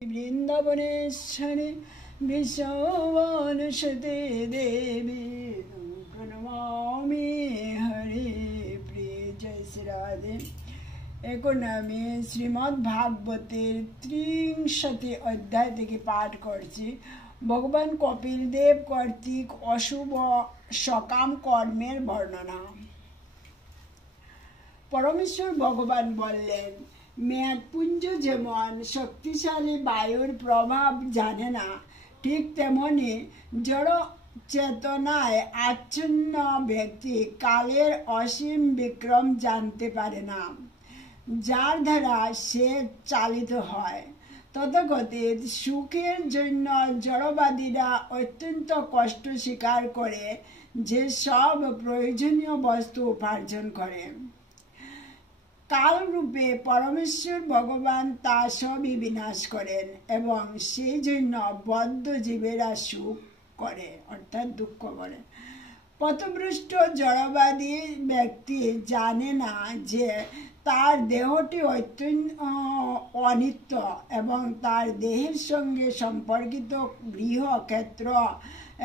বৃন্দাবনেশ্বরে বিশ্ববনসুতে দেবী প্রণমামি হরে প্রিয়। জয় শ্রী রাধে। এখন আমি শ্রীমদ্ ভাগবতের ৩০ অধ্যায় থেকে পাঠ করছি। ভগবান কপিল দেব কর্তৃক অশুভ সকাম কর্মের বর্ণনা। পরমেশ্বর ভগবান বললেন, মেঘপুঞ্জ যেমন শক্তিশালী বায়ুর প্রভাব জানে না, ঠিক তেমনি জড় চেতনায় আচ্ছন্ন ব্যক্তি কালের অসীম বিক্রম জানতে পারে না, যার দ্বারা সে চালিত হয়। তথাকথিত সুখের জন্য জড়বাদীরা অত্যন্ত কষ্ট স্বীকার করে যে সব প্রয়োজনীয় বস্তু উপার্জন করে। কালরূপে পরমেশ্বর ভগবান তা সবই বিনাশ করেন এবং সেই জন্য বদ্ধ জীবেরা সুখ করে, অর্থাৎ দুঃখ করে। পথভ্রষ্ট জড়বাদী ব্যক্তি জানে না যে তার দেহটি অত্যন্ত অনিত্য এবং তার দেহের সঙ্গে সম্পর্কিত গৃহ, ক্ষেত্র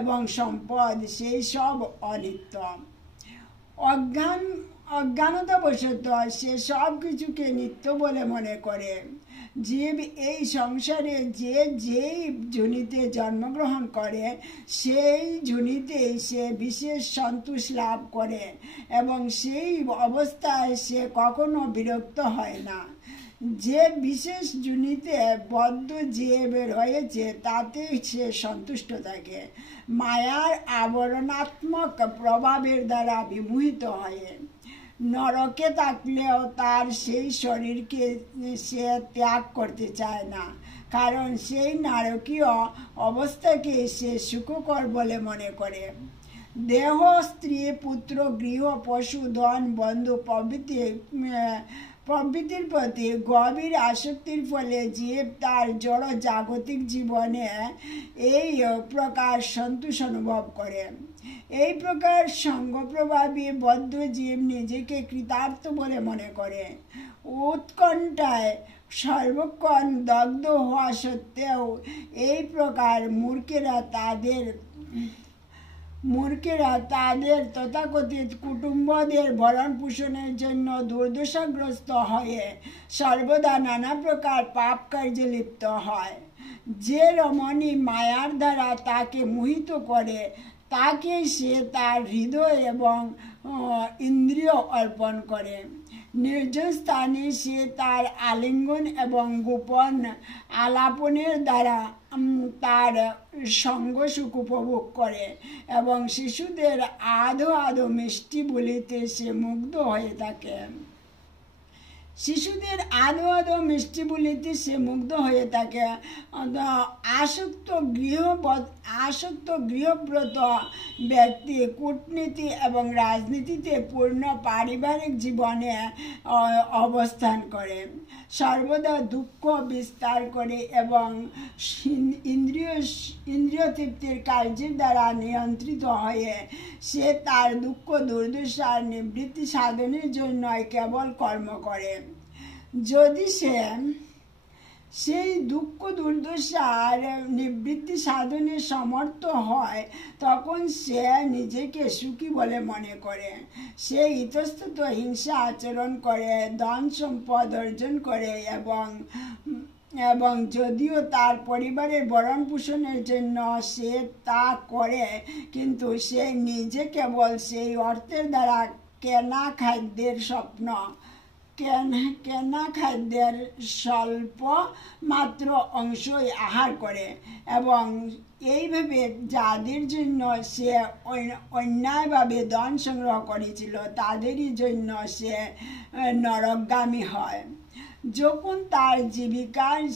এবং সম্পদ সেই সব অনিত্য। অজ্ঞানতাবশত সে সব কিছুকে নিত্য বলে মনে করে। জীব এই সংসারে যেই যোনিতে জন্মগ্রহণ করে সেই যোনিতেই সে বিশেষ সন্তোষ লাভ করে এবং সেই অবস্থায় সে কখনো বিরক্ত হয় না। যে বিশেষ যোনিতে বদ্ধ জীব রয়েছে তাতে সে সন্তুষ্ট থাকে, মায়ার আবরণাত্মক প্রভাবের দ্বারা বিমোহিত হয়। নরকে থাকলেও তার সেই শরীরকে সে ত্যাগ করতে চায় না, কারণ সেই নারকীয় অবস্থাকে সে সুখকর বলে মনে করে। দেহ, স্ত্রী, পুত্র, গৃহ, পশু, ধন, বন্ধু প্রভৃতির প্রতি গভীর আসক্তির ফলে জীব তার জড় জাগতিক জীবনে এই প্রকার সন্তোষ অনুভব করে। এই প্রকার সঙ্গপ্রভাবী বদ্ধ জীব নিজেকে কৃতার্থ বলে মনে করে। উৎকণ্ঠায় সর্বক্ষণ দগ্ধ হওয়া সত্ত্বেও এই প্রকার মূর্খেরা তাদের তথাকথিত কুটুম্বদের ভরণ পোষণের জন্য দুর্দশাগ্রস্ত হয়ে সর্বদা নানা প্রকার পাপ কার্যে লিপ্ত হয়। যে রমণী মায়ার দ্বারা তাকে মোহিত করে তাকে সে তার হৃদয় এবং ইন্দ্রিয় অর্পণ করে। নির্জন স্থানে সে তার আলিঙ্গন এবং গোপন আলাপনের দ্বারা তার সঙ্গ সুখ উপভোগ করে এবং শিশুদের আধো আধো মিষ্টি বলিতে সে মুগ্ধ হয়ে থাকে। আসক্ত গৃহব্রত ব্যক্তি কূটনীতি এবং রাজনীতিতে পূর্ণ পারিবারিক জীবনে অবস্থান করে, সর্বদা দুঃখ বিস্তার করে এবং ইন্দ্রিয় তৃপ্তির কার্যের দ্বারা নিয়ন্ত্রিত হয়ে সে তার দুঃখ দুর্দশার নিবৃত্তি সাধনের জন্য কেবল কর্ম করে। যদি সে সেই দুঃখ দুর্দশার নিবৃত্তি সাধনে সমর্থ হয় তখন সে নিজেকে সুখী বলে মনে করে। সে ইতস্তত হিংসা আচরণ করে, ধন সম্পদ অর্জন করে এবং যদিও তার পরিবারের ভরণ পোষণের জন্য সে তা করে, কিন্তু সে নিজে কেবল সেই অর্থের দ্বারা কেনা খাদ্যের স্বল্প মাত্র অংশই আহার করে এবং এইভাবে যাদের জন্য সে অন্যায়ভাবে ধন সংগ্রহ করেছিল তাদেরই জন্য সে নরকগামী হয়। যখন তার জীবিকায়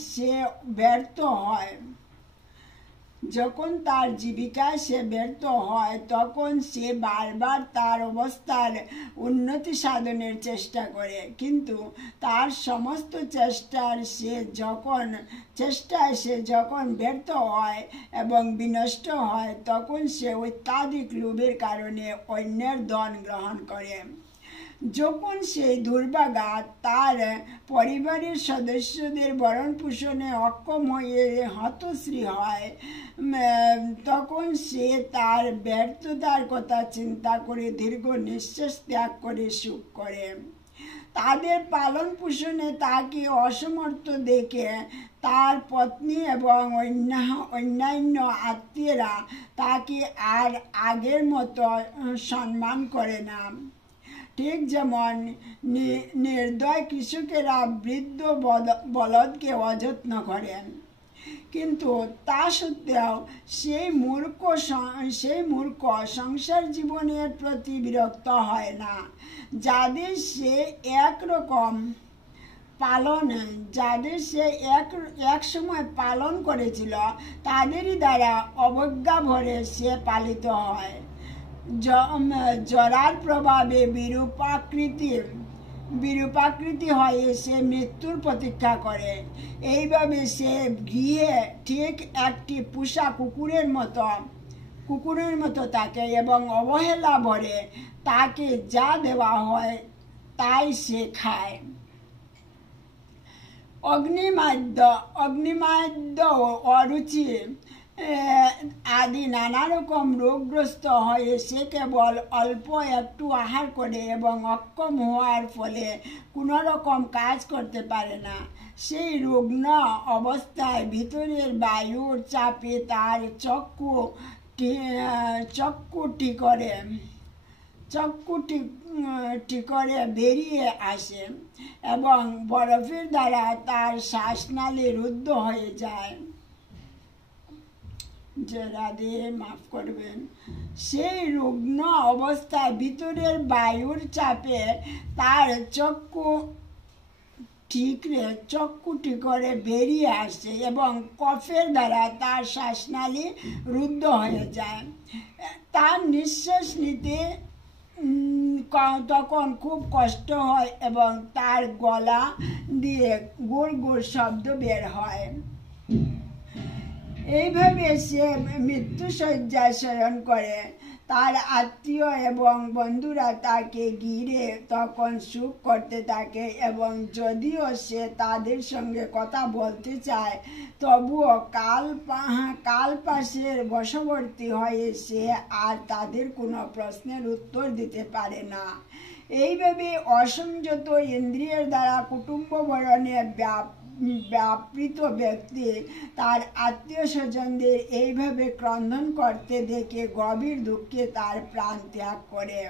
সে ব্যর্থ হয় তখন সে বারবার তার অবস্থার উন্নতি সাধনের চেষ্টা করে, কিন্তু তার সমস্ত চেষ্টায় সে যখন ব্যর্থ হয় এবং বিনষ্ট হয় তখন সে অত্যাধিক লোভের কারণে অন্যের ধন গ্রহণ করে। যখন সেই দুর্ভাগা তার পরিবারের সদস্যদের ভরণ পোষণে অক্ষম হয়ে হতশ্রী হয়, তখন সে তার ব্যর্থতার কথা চিন্তা করে দীর্ঘ নিঃশ্বাস ত্যাগ করে সুখ করে। তাদের পালন পোষণে তাকে অসমর্থ দেখে তার পত্নী এবং অন্যান্য আত্মীয়রা তাকে আর আগের মতো সম্মান করে না। ঠিক যেমন নির্দয় কৃষকেরা বৃদ্ধ বলদকে অযত্ন করেন, কিন্তু তা সত্ত্বেও সেই মূর্খ সংসার জীবনের প্রতি বিরক্ত হয় না, যাদের সে এক সময় পালন করেছিল, তাদেরই দ্বারা অবজ্ঞা ভরে সে পালিত হয়। জরার প্রভাবে বিরূপাকৃতি হয়ে সে মৃত্যুর প্রতীক্ষা করে। এইভাবে সে গৃহে ঠিক একটি পোষা কুকুরের মতো থাকে এবং অবহেলা ভরে তাকে যা দেওয়া হয় তাই সে খায়। অগ্নিমাদ্য অরুচি আদি নানা রকম রোগগ্রস্ত হয়ে সে কেবল অল্প একটু আহার করে এবং অক্ষম হওয়ার ফলে কোনো রকম কাজ করতে পারে না। সেই রুগ্ন অবস্থায় ভিতরের বায়ুর চাপে তার চক্ষুটি করে বেরিয়ে আসে এবং বরফের দ্বারা তার শ্বাসনালী রুদ্ধ হয়ে যায়। মাফ করবেন। সেই রুগ্ন অবস্থায় ভিতরের বায়ুর চাপে তার চক্ষুটি করে বেরিয়ে আসে এবং কফের দ্বারা তার শ্বাসনালী রুদ্ধ হয়ে যায়। তার নিঃশ্বাস নিতে তখন খুব কষ্ট হয় এবং তার গলা দিয়ে গুড় গুড় শব্দ বের হয়। এইভাবে সে মৃত্যুশয্যায় শয়ন করে। তার আত্মীয় এবং বন্ধুরা তাকে ঘিরে তখন সুখ করতে থাকে এবং যদিও সে তাদের সঙ্গে কথা বলতে চায়, তবুও কালপাশের বশবর্তী হয়ে সে আর তাদের কোনো প্রশ্নের উত্তর দিতে পারে না। এইভাবে অসংযত ইন্দ্রিয়ের দ্বারা কুটুম্ব বরণে ব্যাপৃত ব্যক্তি তার আত্মীয় স্বজনদের এইভাবে ক্রন্দন করতে দেখে গভীর দুঃখে তার প্রাণ ত্যাগ করে।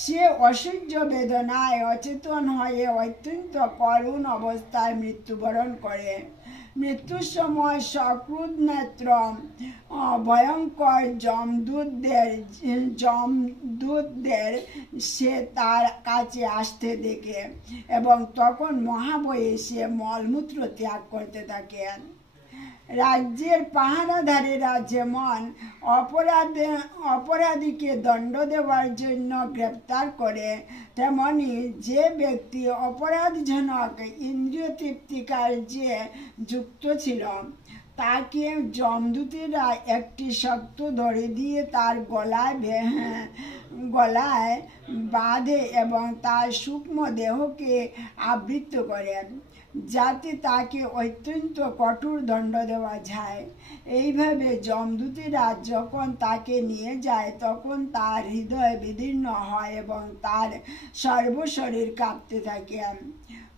সে অসহ্য বেদনায় অচেতন হয়ে অত্যন্ত করুণ অবস্থায় মৃত্যুবরণ করে। মৃত্যুর সময় সক্রুধ নেত্র ভয়ঙ্কর যমদূতদের সে তার কাছে আসতে দেখে এবং তখন মহাভয়ে সে মলমূত্র ত্যাগ করতে থাকে। রাজ্যের পাহারাদারেরা যেমন অপরাধীকে দণ্ড দেওয়ার জন্য গ্রেপ্তার করে, তেমনি যে ব্যক্তি অপরাধজনক ইন্দ্রিয় তৃপ্তি কার্যে যুক্ত ছিল তাকে যমদূতেরা একটি শক্ত দড়ি দিয়ে তার গলায় বাঁধে এবং তার সূক্ষ্ম দেহকে আবৃত করে, যাতে তাকে অত্যন্ত কঠোর দণ্ড দেওয়া যায়। এইভাবে যমদূতেরা যখন তাকে নিয়ে যায় তখন তার হৃদয় বিদীর্ণ হয় এবং তার সর্বশরীর কাঁপতে থাকে।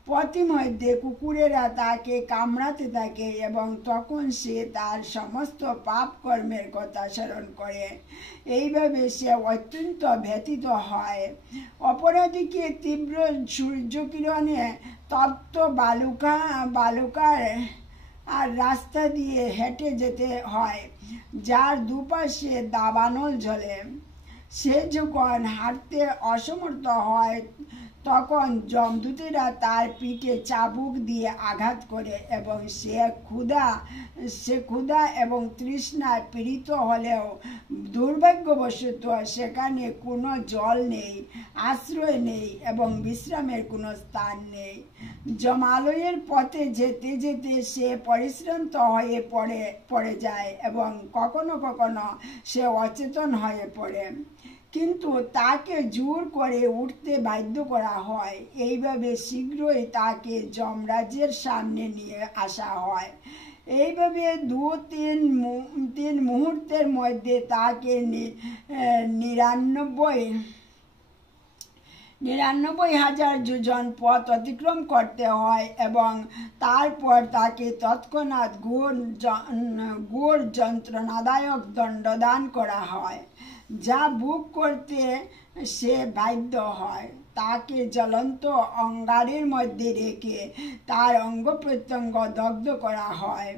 পথিমধ্যে কুকুরেরা তাকে কামড়াতে থাকে এবং তখন সে তার সমস্ত পাপ কর্মের কথা স্মরণ করে। এইভাবে সে অত্যন্ত ব্যথিত হয়। অপরাধীকে তীব্র সূর্যকিরণে তপ্ত বালুকার আর রাস্তা দিয়ে হেঁটে যেতে হয়, যার দুপাশে দাবানল জ্বলে। সে যখন হাঁটতে অসমর্থ হয় তখন যমদূতেরা তার পিঠে চাবুক দিয়ে আঘাত করে এবং সে ক্ষুধা এবং তৃষ্ণায় পীড়িত হলেও দুর্ভাগ্যবশত সেখানে কোনো জল নেই, আশ্রয় নেই এবং বিশ্রামের কোনো স্থান নেই। জমালয়ের পথে যেতে যেতে সে পরিশ্রান্ত হয়ে পড়ে যায় এবং কখনো কখনো সে অচেতন হয়ে পড়ে। কিন্তু তাকে জোর করে উঠতে বাধ্য করা হয়। এইভাবে শীঘ্রই তাকে যমরাজের সামনে নিয়ে আসা হয়। এইভাবে তিন মুহূর্তের মধ্যে তাকে ৯৯,০০০ যোজন পথ অতিক্রম করতে হয় এবং তারপর তাকে তৎক্ষণাৎ ঘোর যন্ত্রণাদায়ক দণ্ডদান করা হয়, যা ভোগ করতে সে বাধ্য হয়। তাকে জ্বলন্ত অঙ্গারের মধ্যে রেখে তার অঙ্গ প্রত্যঙ্গ দগ্ধ করা হয়।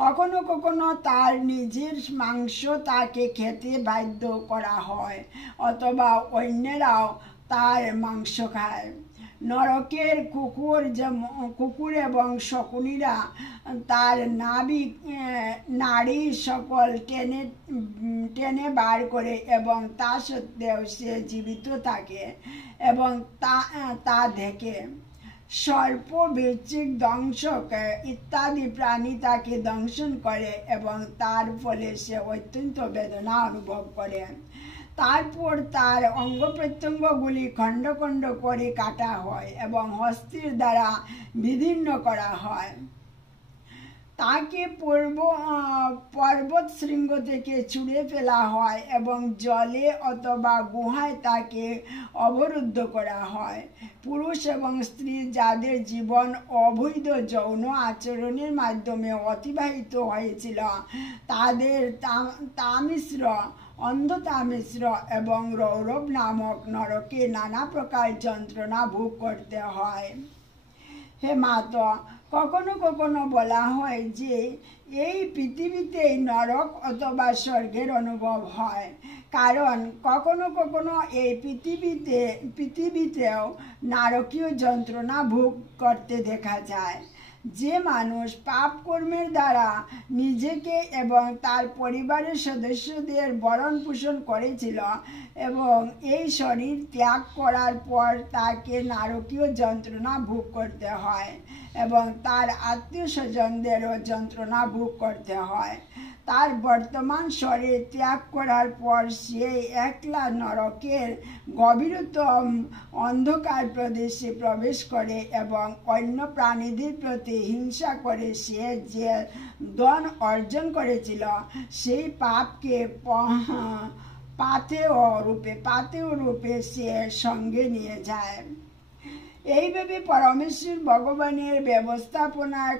কখনো কখনো তার নিজের মাংস তাকে খেতে বাধ্য করা হয়, অথবা অন্যরাও তার মাংস খায়। নরকের কুকুর এবং শকুনিরা তার নাড়ি সকল টেনে বার করে, এবং তা সত্ত্বেও সে জীবিত থাকে এবং তা দেখে। সর্প, বৃশ্চিক, দংশক ইত্যাদি প্রাণী তাকে দংশন করে এবং তার ফলে সে অত্যন্ত বেদনা অনুভব করে। তারপর তার অঙ্গ প্রত্যঙ্গগুলি খণ্ড খণ্ড করে কাটা হয় এবং হস্তের দ্বারা বিদীর্ণ করা হয়। তাকে পর্বত শৃঙ্গ থেকে ছুঁড়ে ফেলা হয় এবং জলে অথবা গুহায় তাকে অবরুদ্ধ করা হয়। পুরুষ এবং স্ত্রী যাদের জীবন অবৈধ যৌন আচরণের মাধ্যমে অতিবাহিত হয়েছিল, তাদের অন্ধতামিশ্র এবং রৌরব নামক নরকে নানা প্রকার যন্ত্রণা ভোগ করতে হয়। হে মাতা, কখনো কখনো বলা হয় যে এই পৃথিবীতেই নরক অথবা স্বর্গের অনুভব হয়, কারণ কখনো কখনো এই পৃথিবীতেও নারকীয় যন্ত্রণা ভোগ করতে দেখা যায়। যে মানুষ পাপ কর্মের দ্বারা নিজেকে এবং তার পরিবারের সদস্যদের ভরণ পোষণ করেছিল এবং এই শরীর ত্যাগ করার পর তাকে নারকীয় যন্ত্রণা ভোগ করতে হয় এবং তার আত্মীয় স্বজনদেরও যন্ত্রণা ভোগ করতে হয়। তার বর্তমান শরীর ত্যাগ করার পর সে একলা নরকের গভীরতম অন্ধকার প্রদেশে প্রবেশ করে এবং অন্য প্রাণীদের প্রতি হিংসা করে সে যে ধন অর্জন করেছিল সেই পাপকে পাথেয় রূপে সে সঙ্গে নিয়ে যায়। এইভাবে পরমেশ্বর ভগবানের ব্যবস্থাপনায়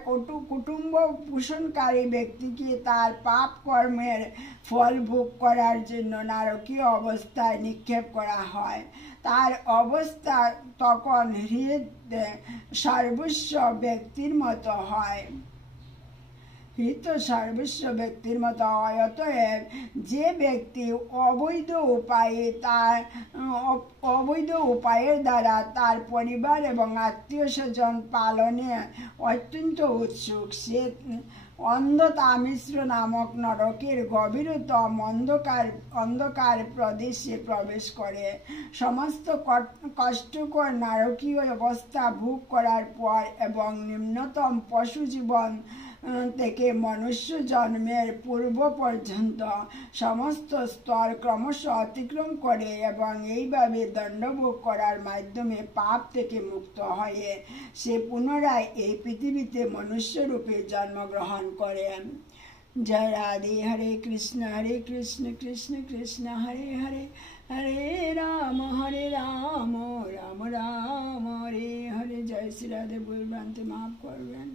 কুটুম্ব পোষণকারী ব্যক্তিকে তার পাপ কর্মের ফল ভোগ করার জন্য নারকীয় অবস্থায় নিক্ষেপ করা হয়। তার অবস্থা তখন সর্বস্ব ব্যক্তির মতো হয়। অতএব যে ব্যক্তি অবৈধ উপায়ের দ্বারা তার পরিবার এবং আত্মীয় স্বজন পালনে অত্যন্ত উৎসুক, সে অন্ধতামিশ্র নামক নরকের গভীরতম অন্ধকার প্রদেশে প্রবেশ করে। সমস্ত কষ্টকর নারকীয় অবস্থা ভোগ করার পর এবং নিম্নতম পশু জীবন থেকে মনুষ্য জন্মের পূর্ব পর্যন্ত সমস্ত স্তর ক্রমশ অতিক্রম করে এবং এইভাবে দণ্ডভোগ করার মাধ্যমে পাপ থেকে মুক্ত হয়ে সে পুনরায় এই পৃথিবীতে মনুষ্য রূপে জন্মগ্রহণ করে। জয় রাধে। হরে কৃষ্ণ কৃষ্ণ কৃষ্ণ হরে হরে, হরে রাম রাম রাম হরে হরে। জয় শ্রী রাধে। ভুল ভ্রান্তি মাফ করবেন।